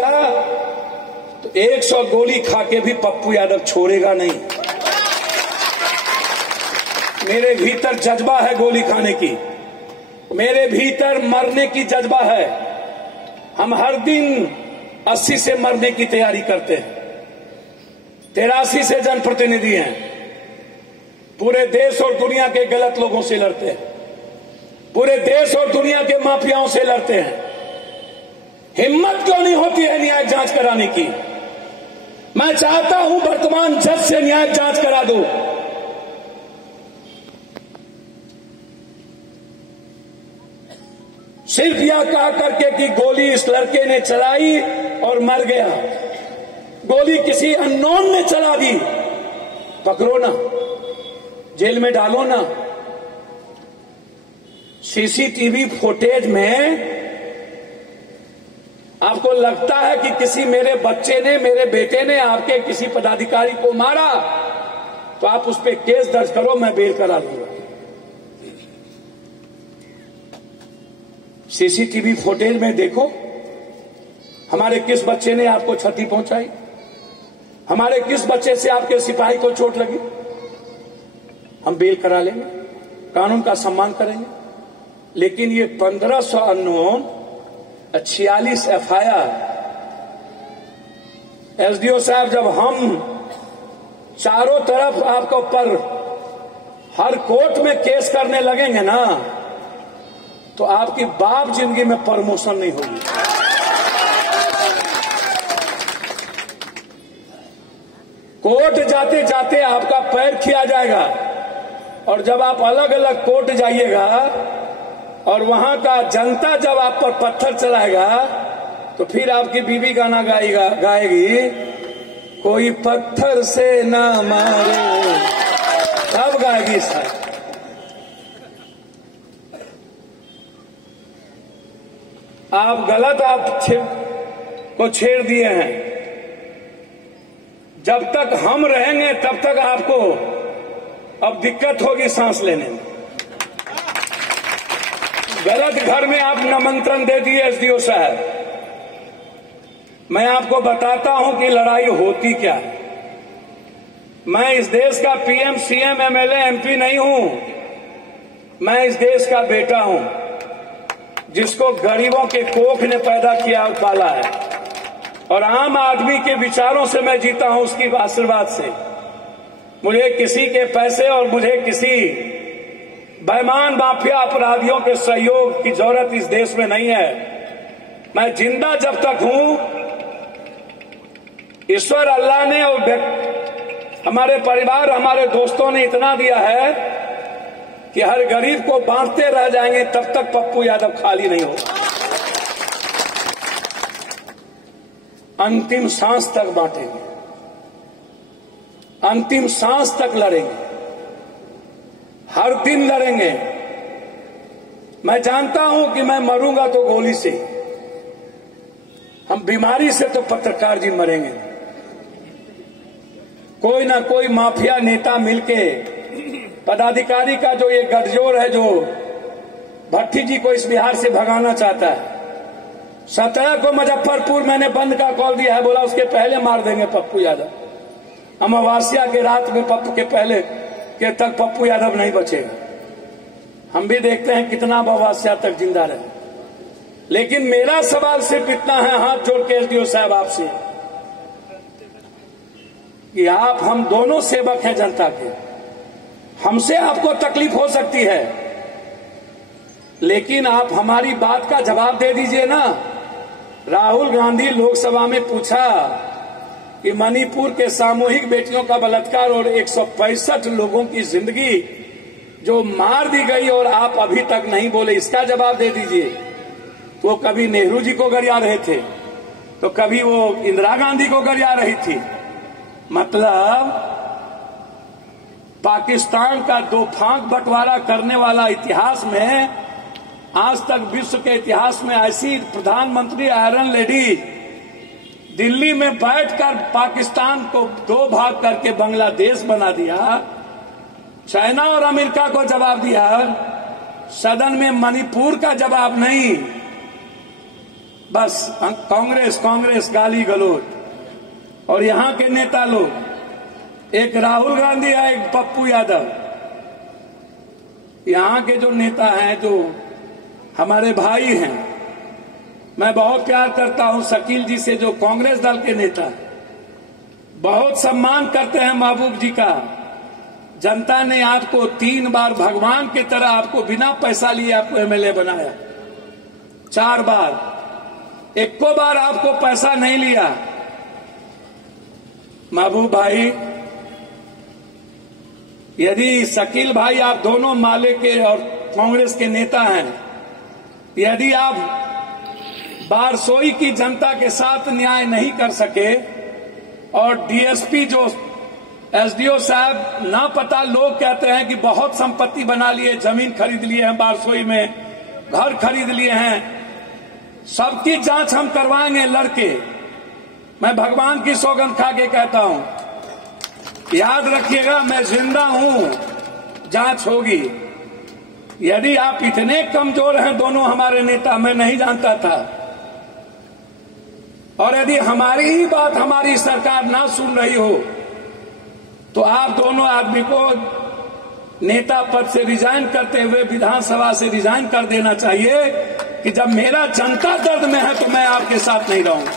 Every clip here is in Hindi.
लीजिएगा तो 100 गोली खा के भी पप्पू यादव छोड़ेगा नहीं। मेरे भीतर जज्बा है गोली खाने की, मेरे भीतर मरने की जज्बा है। हम हर दिन 80 से मरने की तैयारी करते हैं। 83 से जनप्रतिनिधि हैं, पूरे देश और दुनिया के गलत लोगों से लड़ते हैं, पूरे देश और दुनिया के माफियाओं से लड़ते हैं। हिम्मत क्यों नहीं होती है न्यायिक जांच कराने की? मैं चाहता हूं वर्तमान जज से न्यायिक जांच करा दो। सिर्फ यह कहा करके कि गोली इस लड़के ने चलाई और मर गया, गोली किसी अननोन ने चला दी, पकड़ो ना, जेल में डालो ना। सीसीटीवी फुटेज में आपको लगता है कि किसी मेरे बच्चे ने, मेरे बेटे ने आपके किसी पदाधिकारी को मारा तो आप उस पर केस दर्ज करो, मैं बेल करा दूंगा। सीसीटीवी फुटेज में देखो हमारे किस बच्चे ने आपको क्षति पहुंचाई, हमारे किस बच्चे से आपके सिपाही को चोट लगी। हम बेल करा लेंगे, कानून का सम्मान करेंगे, लेकिन ये 1500 अननोन 46 FIR, एसडीओ साहब, जब हम चारों तरफ आपको पर हर कोर्ट में केस करने लगेंगे ना तो आपकी बाप जिंदगी में प्रमोशन नहीं होगी। कोर्ट जाते जाते आपका पैर खिया जाएगा और जब आप अलग अलग कोर्ट जाइएगा और वहां का जनता जब आप पर पत्थर चलाएगा तो फिर आपकी बीवी गाना गाएगी, कोई पत्थर से ना मारे, तब गाएगी सर। आप गलत को छेड़ दिए हैं। जब तक हम रहेंगे तब तक आपको अब दिक्कत होगी सांस लेने में। गलत घर में आप निमंत्रण दे दिए एसडीओ साहब। मैं आपको बताता हूं कि लड़ाई होती क्या है। मैं इस देश का पीएम, सीएम, एमएलए, एमपी नहीं हूं। मैं इस देश का बेटा हूं जिसको गरीबों के कोख ने पैदा किया और पाला है, और आम आदमी के विचारों से मैं जीता हूं, उसकी आशीर्वाद से। मुझे किसी के पैसे और मुझे किसी बेईमान माफिया अपराधियों के सहयोग की जरूरत इस देश में नहीं है। मैं जिंदा जब तक हूं, ईश्वर अल्लाह ने और हमारे परिवार, हमारे दोस्तों ने इतना दिया है कि हर गरीब को बांटते रह जाएंगे तब तक पप्पू यादव खाली नहीं होगा। अंतिम सांस तक बांटेंगे, अंतिम सांस तक लड़ेंगे, हर दिन लड़ेंगे। मैं जानता हूं कि मैं मरूंगा तो गोली से, हम बीमारी से तो पत्रकार जी मरेंगे। कोई ना कोई माफिया नेता मिलके, पदाधिकारी का जो ये गठजोड़ है जो भट्टी जी को इस बिहार से भगाना चाहता है। 17 को मुजफ्फरपुर मैंने बंद का कॉल दिया है, बोला उसके पहले मार देंगे पप्पू यादव। अमावस्या के रात में पप्पू के पहले के तक पप्पू यादव नहीं बचेगा। हम भी देखते हैं कितना अमावस्या तक जिंदा रहे। लेकिन मेरा सवाल सिर्फ इतना है, हाथ जोड़ के एसडीओ साहब आपसे, कि आप, हम दोनों सेवक हैं जनता के। हमसे आपको तकलीफ हो सकती है, लेकिन आप हमारी बात का जवाब दे दीजिए ना। राहुल गांधी लोकसभा में पूछा कि मणिपुर के सामूहिक बेटियों का बलात्कार और 165 लोगों की जिंदगी जो मार दी गई और आप अभी तक नहीं बोले, इसका जवाब दे दीजिए। तो कभी नेहरू जी को गरिया रहे थे, तो कभी वो इंदिरा गांधी को गरिया रही थी। मतलब पाकिस्तान का दो फांक बंटवारा करने वाला इतिहास में, आज तक विश्व के इतिहास में ऐसी प्रधानमंत्री आयरन लेडी दिल्ली में बैठकर पाकिस्तान को 2 भाग करके बांग्लादेश बना दिया, चाइना और अमेरिका को जवाब दिया, सदन में मणिपुर का जवाब नहीं। बस कांग्रेस कांग्रेस गाली गलौज। और यहां के नेता लोग, एक राहुल गांधी है, एक पप्पू यादव, यहां के जो नेता हैं, जो हमारे भाई हैं, मैं बहुत प्यार करता हूं शकील जी से, जो कांग्रेस दल के नेता हैं, बहुत सम्मान करते हैं महबूब जी का। जनता ने आपको 3 बार भगवान की तरह आपको बिना पैसा लिए आपको एमएलए बनाया, 4 बार, एको बार आपको पैसा नहीं लिया। महबूब भाई, यदि शकील भाई आप दोनों माले के और कांग्रेस के नेता हैं, यदि आप बारसोई की जनता के साथ न्याय नहीं कर सके और डीएसपी जो एसडीओ साहब, ना पता लोग कहते हैं कि बहुत संपत्ति बना लिए, जमीन खरीद लिए हैं बारसोई में, घर खरीद लिए हैं, सबकी जांच हम करवाएंगे लड़के। मैं भगवान की सौगंध खा के कहता हूं, याद रखिएगा मैं जिंदा हूं, जांच होगी। यदि आप इतने कमजोर हैं दोनों हमारे नेता, मैं नहीं जानता था, और यदि हमारी ही बात हमारी सरकार ना सुन रही हो तो आप दोनों आदमी को नेता पद से रिजाइन करते हुए विधानसभा से रिजाइन कर देना चाहिए कि जब मेरा जनता दर्द में है तो मैं आपके साथ नहीं रहूंगा।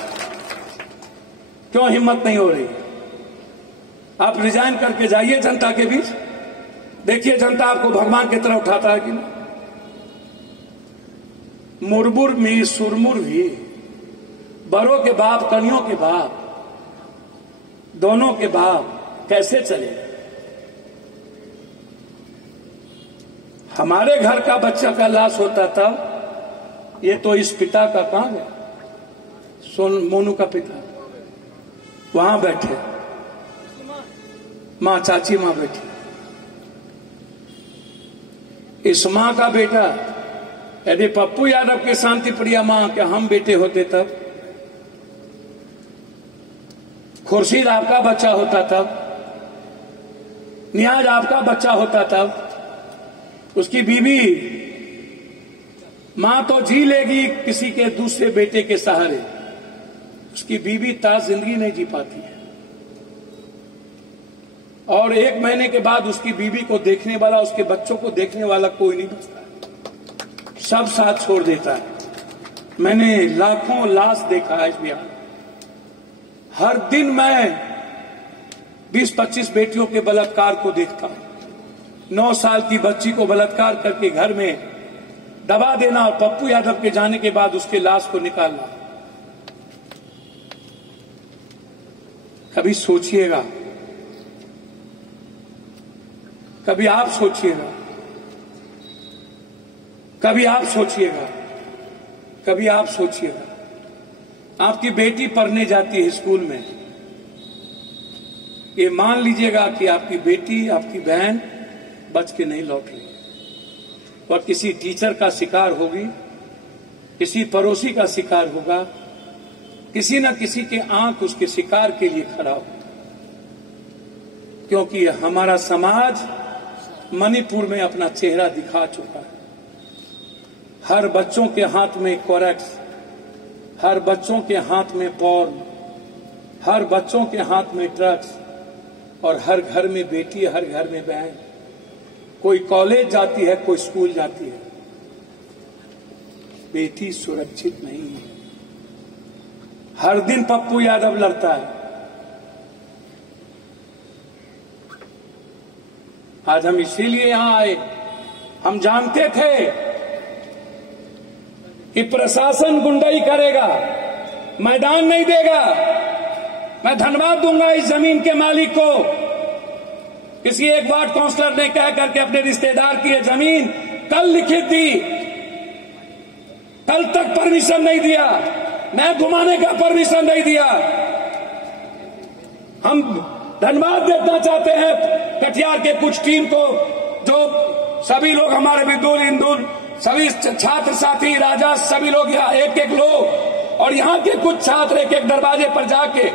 क्यों हिम्मत नहीं हो रही? आप रिजाइन करके जाइए जनता के बीच, देखिए जनता आपको भगवान की तरह उठाता है कि नहीं। मुरमुर में सुरमुर भी, बड़ों के बाप कनियों के बाप, दोनों के बाप कैसे चले? हमारे घर का बच्चा का लाश होता था, ये तो इस पिता का कहां है, मोनू का पिता वहां बैठे, मां चाची मां बैठी, इस मां का बेटा, यदि पप्पू यादव के शांति प्रिया मां के हम बेटे होते तब, खुर्शीद आपका बच्चा होता तब, नियाज आपका बच्चा होता तब, उसकी बीवी मां तो जी लेगी किसी के दूसरे बेटे के सहारे, उसकी बीवी ताज जिंदगी नहीं जी पाती है, और 1 महीने के बाद उसकी बीवी को देखने वाला, उसके बच्चों को देखने वाला कोई नहीं बचता, सब साथ छोड़ देता है। मैंने लाखों लाश देखा है इस बिहार। हर दिन मैं 20-25 बेटियों के बलात्कार को देखता हूं। 9 साल की बच्ची को बलात्कार करके घर में दबा देना और पप्पू यादव के जाने के बाद उसके लाश को निकालना। कभी सोचिएगा, कभी आप सोचिएगा, कभी आप सोचिएगा, कभी आप सोचिएगा, आपकी बेटी पढ़ने जाती है स्कूल में, ये मान लीजिएगा कि आपकी बेटी, आपकी बहन बच के नहीं लौटी और किसी टीचर का शिकार होगी, किसी पड़ोसी का शिकार होगा, किसी न किसी के आंख उसके शिकार के लिए खड़ा हो, क्योंकि हमारा समाज मणिपुर में अपना चेहरा दिखा चुका है। हर बच्चों के हाथ में कोरेक्स, हर बच्चों के हाथ में पॉर्न, हर बच्चों के हाथ में ड्रग्स, और हर घर में बेटी, हर घर में बहन, कोई कॉलेज जाती है, कोई स्कूल जाती है, बेटी सुरक्षित नहीं है। हर दिन पप्पू यादव लड़ता है। आज हम इसीलिए यहां आए, हम जानते थे कि प्रशासन गुंडाई करेगा, मैदान नहीं देगा। मैं धन्यवाद दूंगा इस जमीन के मालिक को, किसी एक वार्ड काउंसलर ने कह करके अपने रिश्तेदार की जमीन कल लिखित दी, कल तक परमिशन नहीं दिया, मैं घुमाने का परमिशन नहीं दिया। हम धन्यवाद देना चाहते हैं कटिहार के कुछ टीम को, जो सभी लोग हमारे विदुर इंदुर, सभी छात्र साथी, राजा, सभी लोग यहाँ एक लोग, और यहाँ के कुछ छात्र एक दरवाजे पर जाके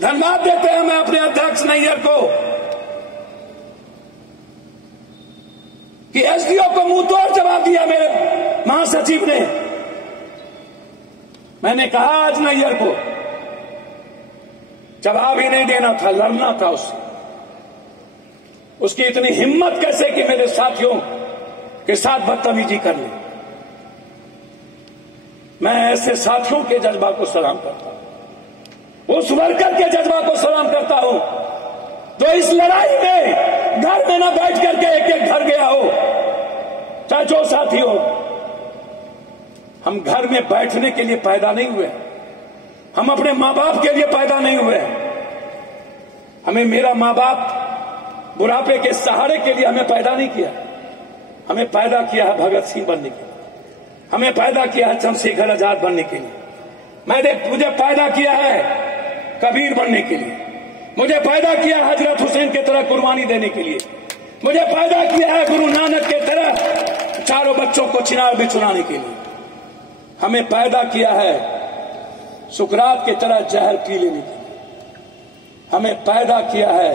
धन्यवाद देते हैं। मैं अपने अध्यक्ष नैयर को कि एसडीओ को मुंह तोड़ जवाब दिया मेरे महासचिव ने मैंने कहा आज नैयर को, जवाब ही नहीं देना था, लड़ना था उससे। उसकी इतनी हिम्मत कैसे कि मेरे साथियों के साथ बदतमीजी कर ली। मैं ऐसे साथियों के जज्बा को सलाम करता हूं, उस वर्कर के जज्बा को सलाम करता हूं तो इस लड़ाई में घर में ना बैठ करके एक एक घर गया हो, चाहे जो साथी हो। हम घर में बैठने के लिए पैदा नहीं हुए, हम अपने मां बाप के लिए पैदा नहीं हुए। हमें मेरा मां बाप बुढ़ापे के सहारे के लिए हमें पैदा नहीं किया। हमें पैदा किया है भगत सिंह बनने के लिए, हमें पैदा किया है चंद्रशेखर आजाद बनने के लिए, मुझे पैदा किया है कबीर बनने के लिए, मुझे पैदा किया हजरत हुसैन की तरह कुर्बानी देने के लिए, मुझे पैदा किया है गुरु नानक के तरह चारों बच्चों को चिनार में चुनाने के लिए, हमें पैदा किया है सुकरात के तरह जहर पी लेने के लिए, हमें पैदा किया है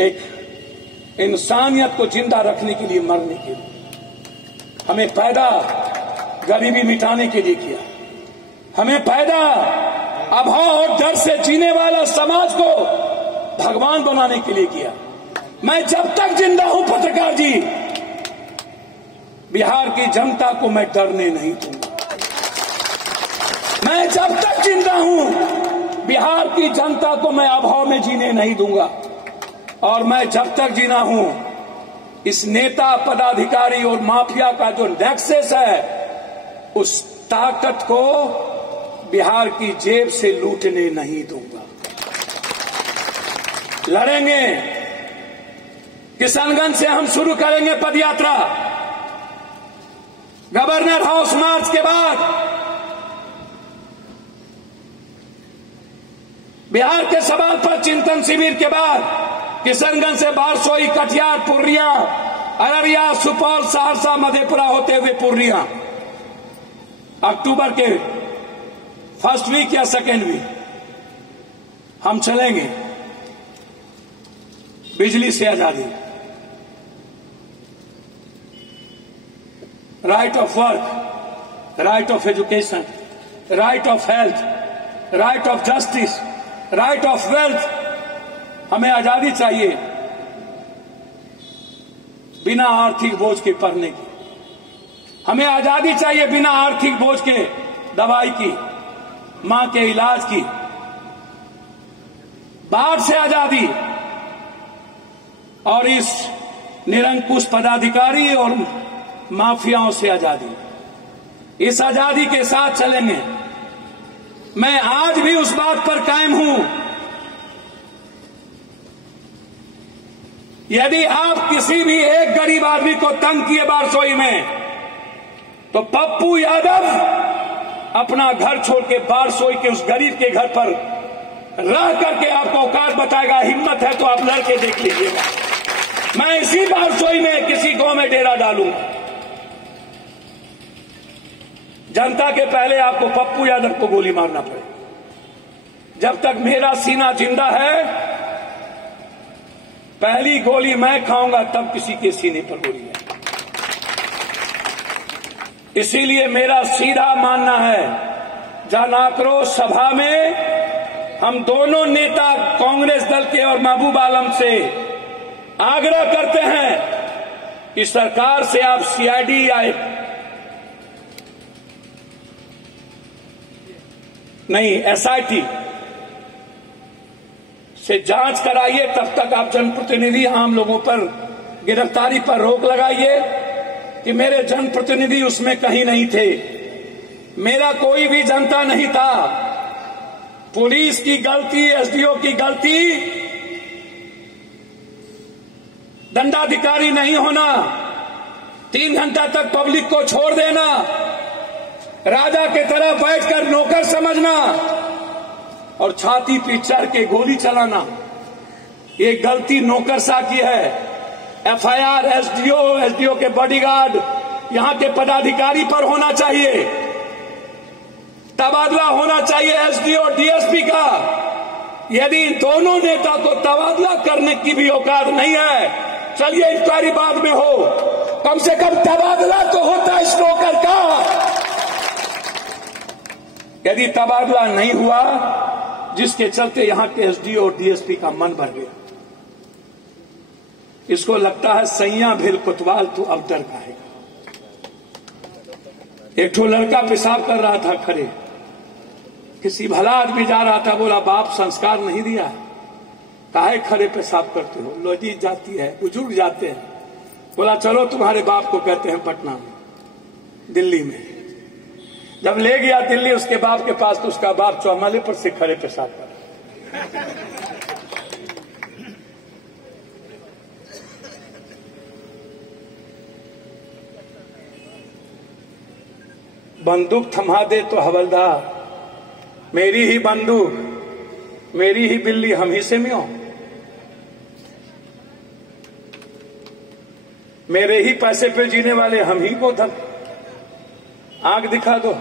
एक इंसानियत को जिंदा रखने के लिए, मरने के लिए, हमें पैदा गरीबी मिटाने के लिए किया, हमें पैदा अभाव और डर से जीने वाला समाज को भगवान बनाने के लिए किया। मैं जब तक जिंदा हूं पत्रकार जी, बिहार की जनता को मैं डरने नहीं दूंगा। मैं जब तक जिंदा हूं बिहार की जनता को मैं अभाव में जीने नहीं दूंगा। और मैं जब तक जीना हूं इस नेता पदाधिकारी और माफिया का जो नेक्सस है उस ताकत को बिहार की जेब से लूटने नहीं दूंगा। लड़ेंगे। किशनगंज से हम शुरू करेंगे पदयात्रा। गवर्नर हाउस मार्च के बाद बिहार के सवाल पर चिंतन शिविर के बाद किशनगंज से बारसोई, कटिहार, पूर्णिया, अररिया, सुपौल, सहरसा, मधेपुरा होते हुए पूर्णिया, अक्टूबर के फर्स्ट वीक या सेकेंड वीक हम चलेंगे। बिजली से आजादी, right of work, right of education, right of health, right of justice, right of wealth. हमें आजादी चाहिए बिना आर्थिक बोझ के पढ़ने की, हमें आजादी चाहिए बिना आर्थिक बोझ के दवाई की, मां के इलाज की, बाढ़ से आजादी और इस निरंकुश पदाधिकारी और माफियाओं से आजादी। इस आजादी के साथ चलेंगे। मैं आज भी उस बात पर कायम हूं, यदि आप किसी भी एक गरीब आदमी को तंग किए बारसोई में तो पप्पू यादव अपना घर छोड़ के बारसोई के उस गरीब के घर पर रह करके आपको औकात बताएगा। हिम्मत है तो आप लड़के देख लीजिएगा। मैं इसी बारसोई में किसी गांव में डेरा डालूंगा। जनता के पहले आपको पप्पू यादव को गोली मारना पड़े। जब तक मेरा सीना जिंदा है पहली गोली मैं खाऊंगा, तब किसी के सीने पर गोली है। इसीलिए मेरा सीधा मानना है, जन आक्रोश सभा में हम दोनों नेता कांग्रेस दल के और महबूब आलम से आग्रह करते हैं कि सरकार से आप सीआईडी या एसआईटी से जांच कराइए। तब तक आप जनप्रतिनिधि आम लोगों पर गिरफ्तारी पर रोक लगाइए कि मेरे जनप्रतिनिधि उसमें कहीं नहीं थे, मेरा कोई भी जनता नहीं था। पुलिस की गलती, एसडीओ की गलती, दंडाधिकारी नहीं होना, 3 घंटा तक पब्लिक को छोड़ देना, राजा की तरह बैठकर नौकर समझना और छाती पे चढ़ के गोली चलाना, ये गलती नौकरशाह की है। एफआईआर एसडीओ के बॉडीगार्ड, यहां के पदाधिकारी पर होना चाहिए। तबादला होना चाहिए एसडीओ डीएसपी का। यदि दोनों नेता को तबादला करने की भी औकात नहीं है, चलिए इंक्वायरी बाद में हो, कम से कम तबादला तो होता इस नौकर का। यदि तबादला नहीं हुआ, जिसके चलते यहां के एसडीओ और डीएसपी का मन भर गया। इसको लगता है सैया भेल कोतवाल तू अब डर खाएगा। एक ठो लड़का पेशाब कर रहा था खड़े, किसी भला आदमी जा रहा था, बोला बाप संस्कार नहीं दिया, काहे खड़े पेशाब करते हो? लॉजी जाती है, बुजुर्ग जाते हैं। बोला चलो तुम्हारे बाप को कहते हैं पटना में, दिल्ली में। जब ले गया दिल्ली उसके बाप के पास, तो उसका बाप चौमाले पर से खड़े पेशाब कर। बंदूक थमा दे तो हवलदार, मेरी ही बंदूक, मेरी ही बिल्ली, हम ही से म्यों, मेरे ही पैसे पे जीने वाले हम ही को धक। आंख दिखा दो।